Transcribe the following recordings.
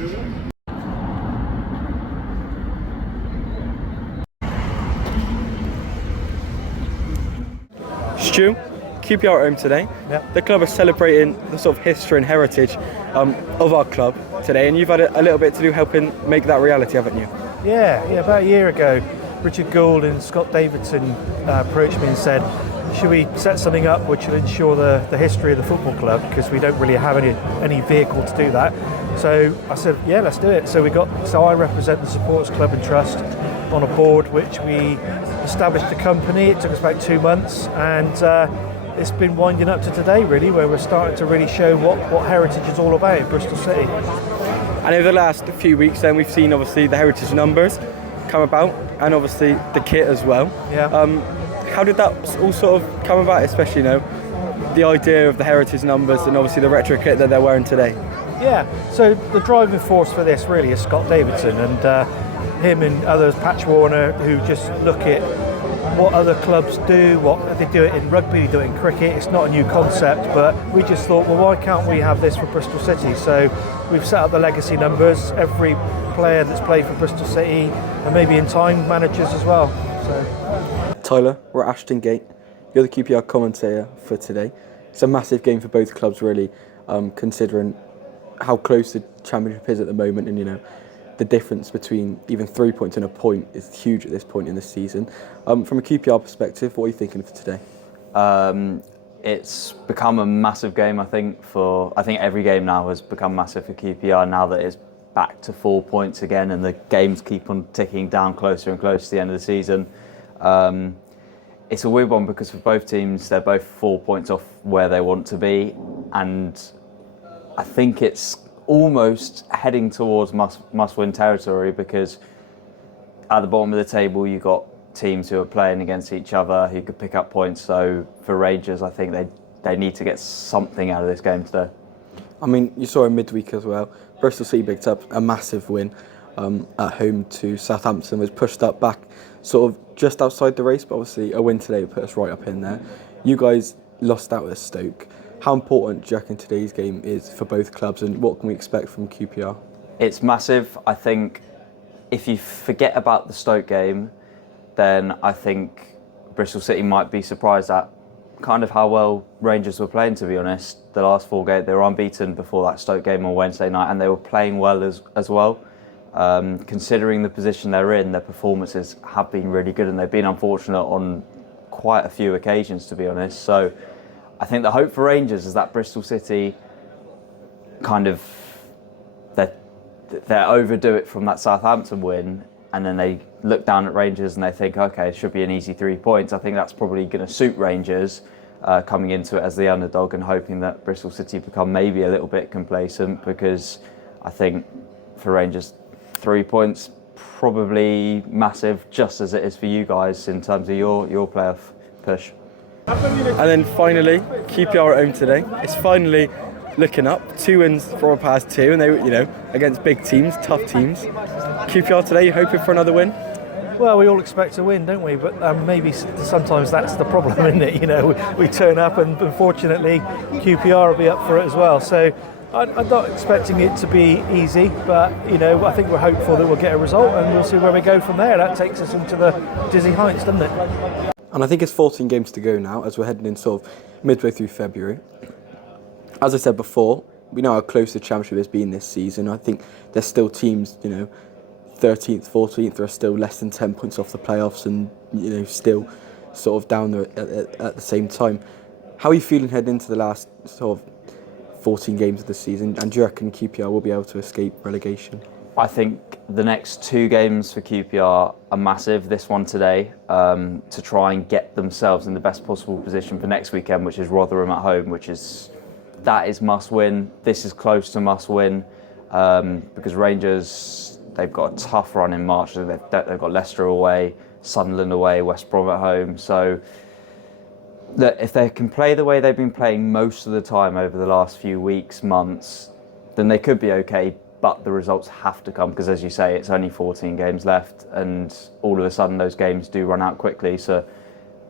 Stu, QPR at home today. Yep. The club are celebrating the sort of history and heritage of our club today, and you've had a little bit to do helping make that reality, haven't you? Yeah, about a year ago, Richard Gould and Scott Davidson approached me and said, should we set something up which will ensure the history of the football club, because we don't really have any vehicle to do that. So I said, yeah, let's do it. So I represent the Supporters Club and Trust on a board which we established a company. It took us about 2 months, and it's been winding up to today really, where we're starting to really show what heritage is all about in Bristol City. And over the last few weeks then we've seen obviously the heritage numbers come about, and obviously the kit as well. Yeah. How did that all sort of come about, especially, the idea of the heritage numbers and obviously the retro kit that they're wearing today? Yeah, so the driving force for this really is Scott Davidson, and him and others, Patch Warner, who just look at what other clubs do, what they do it in rugby, they do it in cricket. It's not a new concept, but we just thought, well, why can't we have this for Bristol City? So we've set up the legacy numbers, every player that's played for Bristol City, and maybe in time managers as well. So Tyler, we're at Ashton Gate. You're the QPR commentator for today. It's a massive game for both clubs really, considering how close the championship is at the moment, and the difference between even 3 points and a point is huge at this point in the season. From a QPR perspective, what are you thinking for today? It's become a massive game, I think every game now has become massive for QPR now that it's back to 4 points again, and the games keep on ticking down closer and closer to the end of the season. It's a weird one because for both teams, they're both 4 points off where they want to be, and I think it's almost heading towards must-win territory, because at the bottom of the table you've got teams who are playing against each other who could pick up points. So for Rangers, I think they need to get something out of this game today. I mean, you saw in midweek as well, Bristol City picked up a massive win at home to Southampton, was pushed up back sort of just outside the race, but obviously a win today would put us right up in there. You guys lost out with Stoke. How important do you reckon today's game is for both clubs, and what can we expect from QPR? It's massive. I think if you forget about the Stoke game, then I think Bristol City might be surprised at kind of how well Rangers were playing, to be honest. The last 4 games, they were unbeaten before that Stoke game on Wednesday night, and they were playing well as well. Considering the position they're in, their performances have been really good, and they've been unfortunate on quite a few occasions, to be honest. So I think the hope for Rangers is that Bristol City kind of they overdo it from that Southampton win, and then they look down at Rangers and they think, okay, it should be an easy 3 points. I think that's probably going to suit Rangers coming into it as the underdog, and hoping that Bristol City become maybe a little bit complacent, because I think for Rangers, 3 points probably massive, just as it is for you guys in terms of your playoff push. And then finally, QPR at home today. It's finally looking up. 2 wins from our past 2, and they, against big teams, tough teams. QPR today, you hoping for another win? well, we all expect to win, don't we? But maybe sometimes that's the problem, isn't it? We turn up, and unfortunately QPR will be up for it as well. So I'm not expecting it to be easy, but I think we're hopeful that we'll get a result, and we'll see where we go from there. That takes us into the dizzy heights, doesn't it? And I think it's 14 games to go now, as we're heading in sort of midway through February. As I said before, we know how close the championship has been this season. I think there's still teams, 13th, 14th are still less than 10 points off the playoffs, and still sort of down there at the same time. How are you feeling heading into the last sort of 14 games of the season, and do you reckon QPR will be able to escape relegation? I think the next 2 games for QPR are massive. This one today, to try and get themselves in the best possible position for next weekend, which is Rotherham at home, that is must win. This is close to must win, because Rangers, they've got a tough run in March. They've got Leicester away, Sunderland away, West Brom at home. So look, if they can play the way they've been playing most of the time over the last few weeks, months, then they could be okay. But the results have to come, because, as you say, it's only 14 games left, and all of a sudden those games do run out quickly. So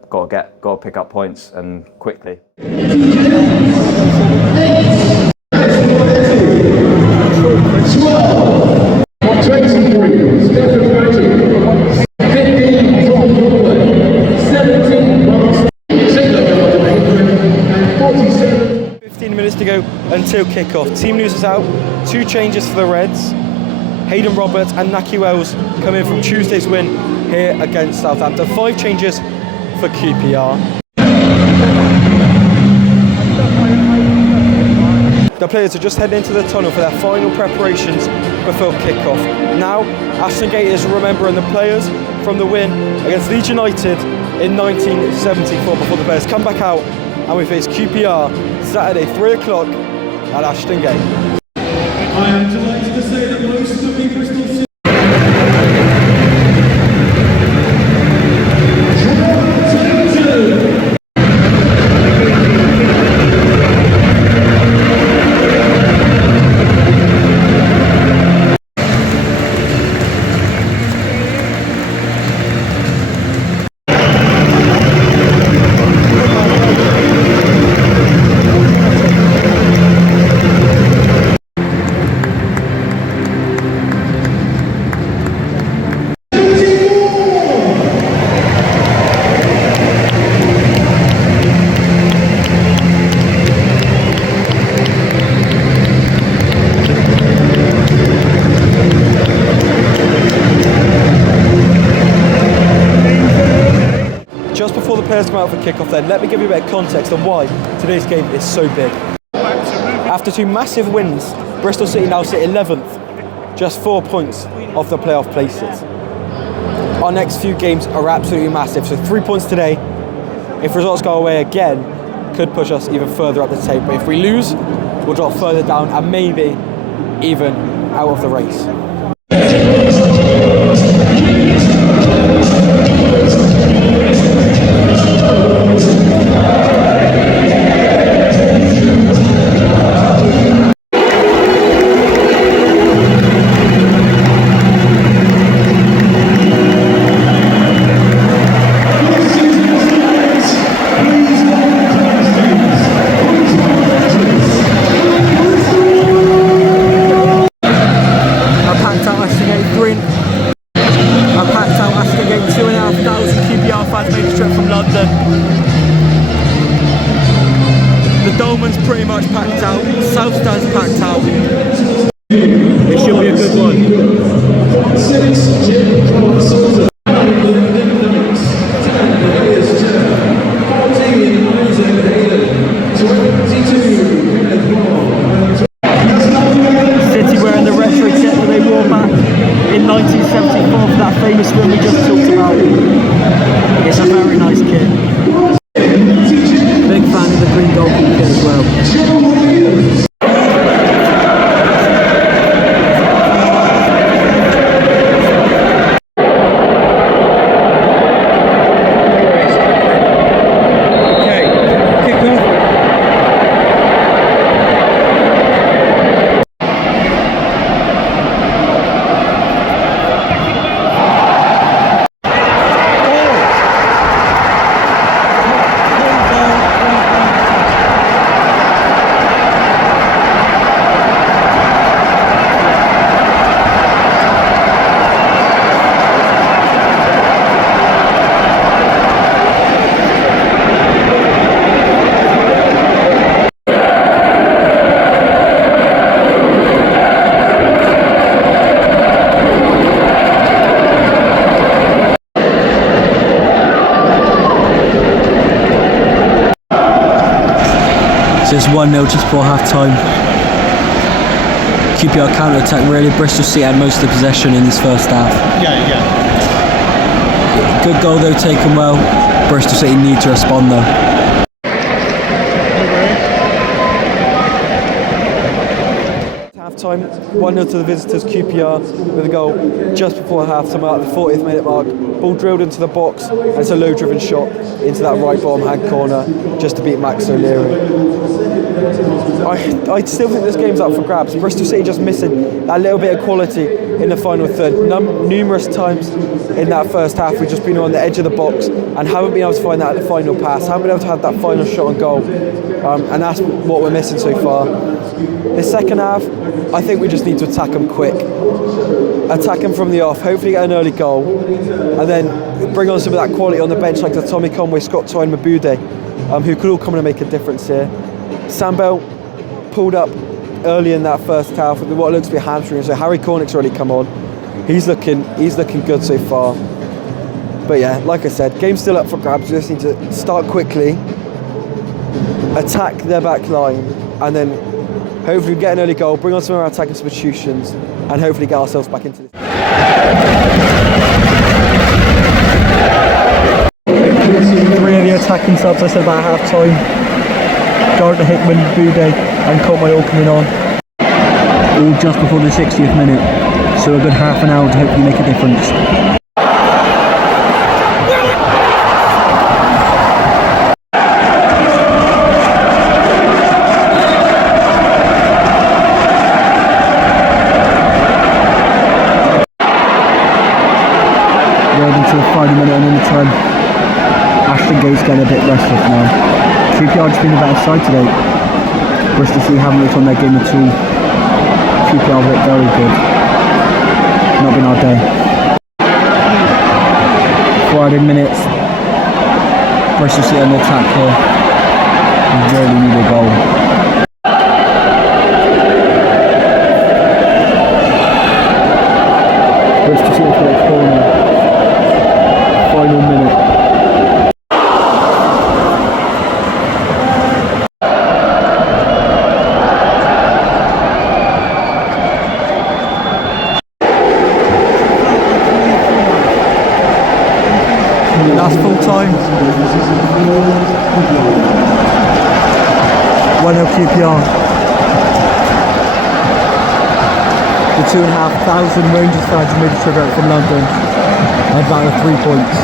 got to pick up points, and quickly. kickoff. Team news is out. 2 changes for the Reds. Hayden Roberts and Naki Wells come in from Tuesday's win here against Southampton. 5 changes for QPR. The players are just heading into the tunnel for their final preparations before kick-off. Now, Ashton Gate is remembering the players from the win against Leeds United in 1974 before the players come back out and we face QPR Saturday 3 o'clock at Ashton Gate. I am delighted to say that most of the Bristol Just before the players come out for kick-off then, let me give you a bit of context on why today's game is so big. After 2 massive wins, Bristol City now sit 11th, just 4 points off the playoff places. Our next few games are absolutely massive, so 3 points today, if results go away again, could push us even further up the table. But if we lose, we'll drop further down and maybe even out of the race. The Dolman's pretty much packed out, South Stand's packed out. It should be a good one. City wearing the retro kit that they wore back in 1974 for that famous win we just talked about. It's a very nice kit. Big fan of the green goalkeeper kit as well. So it's 1-0 just before half-time. QPR counter-attack really. Bristol City had most of the possession in this first half. Yeah. Good goal though, taken well. Bristol City need to respond though. Half-time, 1-0 to the visitors, QPR with a goal just before half-time at the 40th minute mark. Ball drilled into the box and it's a low-driven shot into that right bottom hand corner just to beat Max O'Leary. I still think this game's up for grabs. Bristol City just missing that little bit of quality in the final third. Numerous times in that first half we've just been on the edge of the box and haven't been able to find that final pass, haven't been able to have that final shot on goal, and that's what we're missing so far. The second half, I think we just need to attack them quick. Attack them from the off, hopefully get an early goal, and then bring on some of that quality on the bench like the Tommy Conway, Scott Tyne, Mabude, who could all come in and make a difference here. Sam Bell pulled up early in that first half with what looks to be a hamstring. So Harry Cornick's already come on. He's looking good so far. But yeah, like I said, game's still up for grabs. We just need to start quickly, attack their back line, and then hopefully get an early goal, bring on some of our attacking substitutions, and hopefully get ourselves back into this. 3 of the attacking subs I said about half time. Gardner, Hickman, Bude and Conway coming on. All just before the 60th minute. So a good half an hour to hopefully make a difference. Right into the final minute and in the time. Ashton Gate's getting a bit restless now. QPR just been the better side today. Bristol City haven't looked on their game at all. QPR looked very good. Not been our day. 400 minutes. Bristol City on the attack here. We really need a goal. Bristol City for the corner. Final minute. That's full time. 1-0 QPR. The 2,500 Rangers fans made the trip out from London. I'd value 3 points.